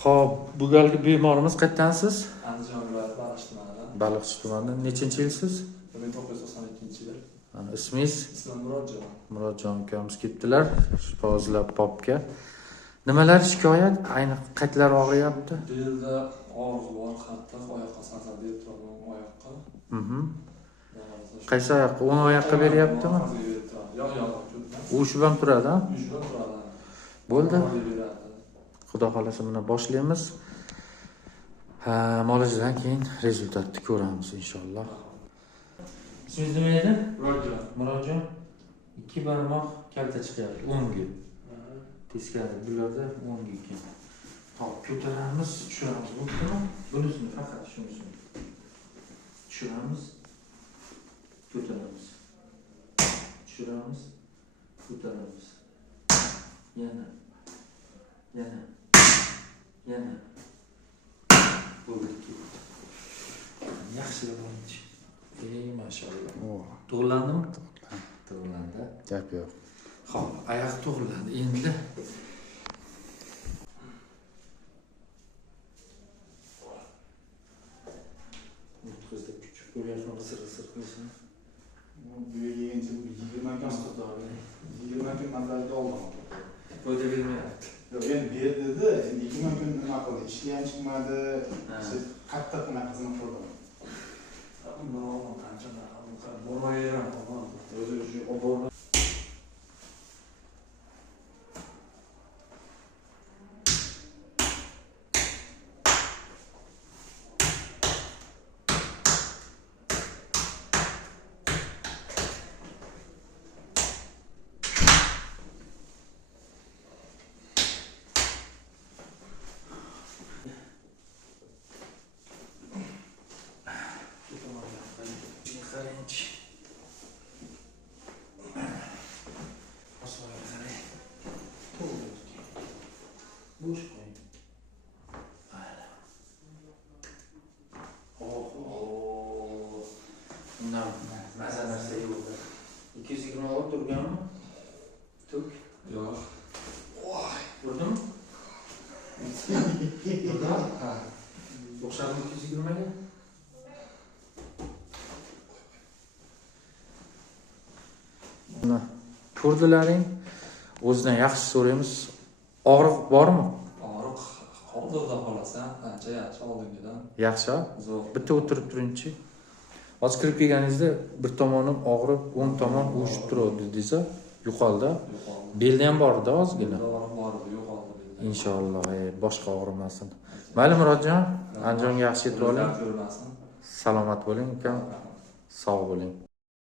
Xo'p, bu galgi bemorimiz qayerdansiz? Andijon viloyati Baliqchi tumanidan. Baliqchi tumanidan. Nechinchi yilsiz? 1992-yil. Ismingiz? Ismim Murodjon. Murodjon ukamiz kelibdilar. Shifozlab popga. Nimalar shikoyat? Ayni qaytlar og'riyapti? Belda og'riq bor, qattiq oyoqqa sazar deb turaman oyoqqa. Qaysi oyoqqa? O'ng oyoqqa beryaptimi? Yo'q, Ushib ham turadi, ha? Ushib turadi. Bo'ldi. Xudo xolasa buni boshlaymiz. Muolajadan keyin rezultatni ko'ramiz inshaalloh. Ismingiz nima edi? Murodjon. Murodjon. 2 barmoq kalta chiqyapti, o'ngi. Teskari bularda o'ngi ekan. Hop, ko'taramiz, tushiramiz. Bo'ldimi? Bunisini faqat shunisini. Tushiramiz. Ko'taramiz. Tushiramiz. Ko'taramiz. Yana. Bo'ldi. Yaxshi bo'ldi. Maşallah. To'g'rilandimi? To'g'rilandi. Gap yo'q. Xo'p, oyoq to'g'riladi. Endi o'tkazda kuchuk bo'lyapman, sir qilishni. Bu yegancha 20 kun nazarda oldim. Foyda bermayapti. Yo'q, endi ber dedi, endi 20 kun nima qildi? Ishga ham chiqmadi. Qattiq bunaqasini qildim. Boş koyun. Bundan maza narsa yo'q. 220 olib turganmi? Tuk. Yo'q. Ko'rdingmi? Ko'rdingmi? Ha. O'xshadimi 220 ga? Mana ko'rdilaring. O'zidan yaxshi so'raymiz. Og'riq bormi? Og'riq hozirda xohlasan, ancha yaxshi oldingidan. Yaxshi. Zo'r. Bitta o'tirib turingchi. Hozir kirib kelganingizda bir tomonim og'rib, o'ng tomon o'shib turadi desa, yo'qoldi. Belda ham bor-da ozgina. Bor edi, yo'qoldi belda. Inshaalloh, boshqa og'rimasin. Mayli Murodjon, Andijonga yaxshi yetib oling. Ko'rmasin. Salomat bo'ling ukam. Sog' bo'ling.